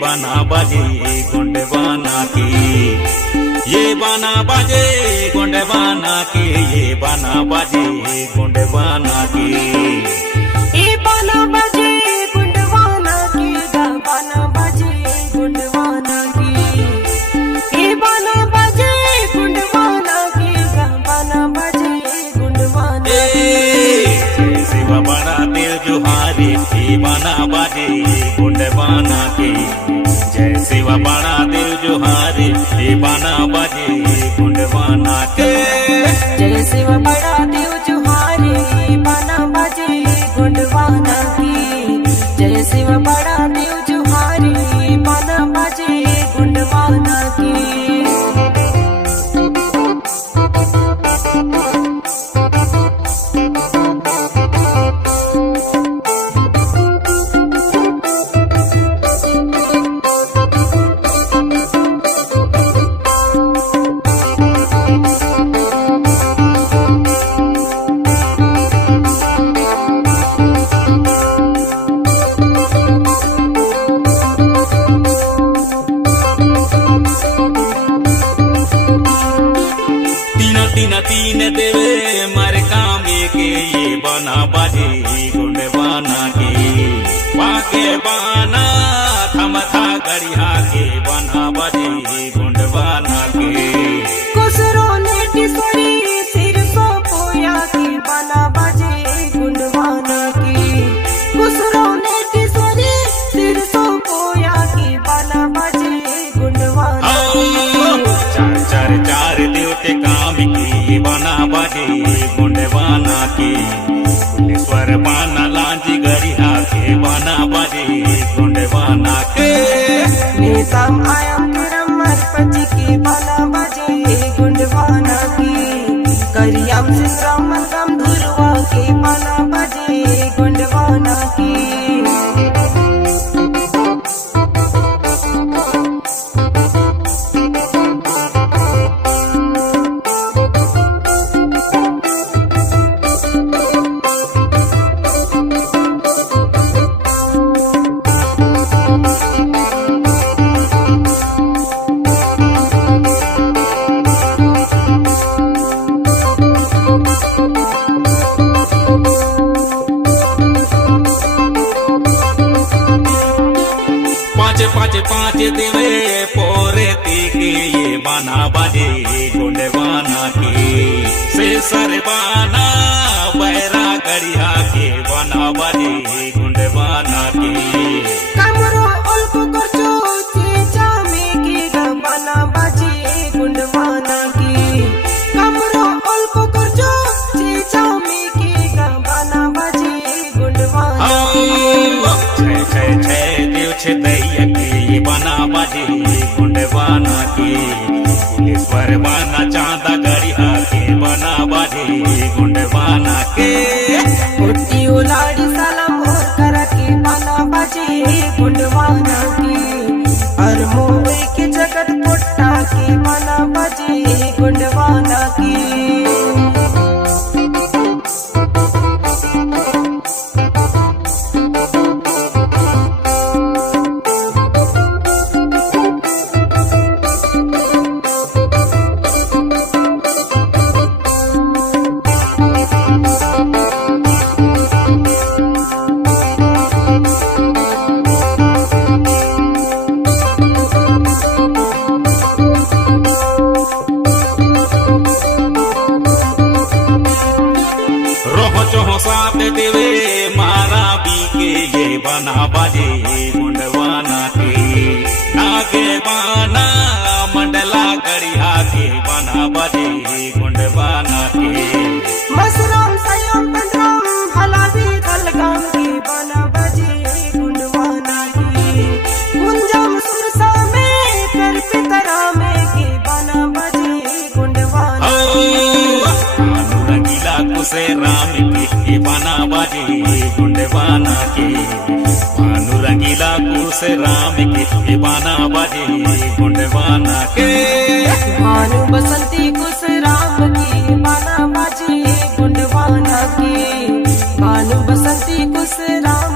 बाना बाजे गुंडवाना की, ये बाना बाजे गुंडवाना की, ये बाना बाजे गुंडवाना की, ये बाना बाजे गुंडवाना की, बाना बाजे गुंडवाना की, ये बाना बाजे गुंडवाना की, बाना बाजे गुंडवाना जय शिव बड़ा दिल जुहारी, ये बाना बाजे गुंडवाना की, जय शिव बड़ा दिल जुहारी, ये बाना बाजे गुंडवाना के, जय शिव बड़ा देव जुहारी, बाना बाजे गुंडवाना की, जय शिव बड़ा देव जुहारी, बाना बाजे गुंडवाना की। तीन देवे मर कामे के, ये बाना बाजे गुंडवाना के, वाके बाना थम था गड़िया के, बाना बाजे गुंडवाना के, कुसरो ने टिसोरी सिर सो पोया के, बाना बाजे गुंडवाना की, कुसरो ने टिसोरी सिर सो पोया के, बाना बाजे गुंडवाना की। चार चार देवते काम की, बाना बाजे गुंडवाना की, पुलिसवर बाना लांजी गरिया के, बाना बाजे गुंडवाना के, नेताम आयम तिरम मरपति की, बाना बाजे गुंडवाना की, करियम सिंगराम कम धुरवा के, बाना बाजे गुंडवाना की। पाँच देवे पोरे तीके, ये बाना बाजे गुंडवाना की, से सरबाना बैरा गड़िया के, बाना बाजे गुंडवाना की, कमरो उल्को करचो चेचा में की, बाना बाजे गुंडवाना की, कमरो उल्को करचो चेचा में की, बाना बाजे गुंडवाना की। छे देव छे दैया की, ये बाना बाजे गुंडवाना की, पुलिसवर बाना चांदा गड़िया के, बाना बाजे गुंडवाना के, उठी उलाड़ी सलाम और करा के, बाना बाजे गुंडवाना की, और मोए के जगत पुट्टा के, बाना बाजे गुंडवाना की। साथ देवे मारा बी के, ये बाना बाजे गुंडवाना के, नागे बाना मंडला गड़िया के, बाना बाजे गुंडवाना के, मसराम सयम पंद्राम हलावी दलगाम के, बाना बाजे गुंडवाना की, गुंजम सुरसा में कर पितरा में के, बाना बाजे गुंडवाना रंगीला कुसे राम के, ये बाना बाजे गुंडवाना के, भानु रंगीला कुसे राम के, ये बाना बाजे गुंडवाना के, भानु बसंती कुस राम की, बाना बाजे गुंडवाना की, भानु बसंती कुस राम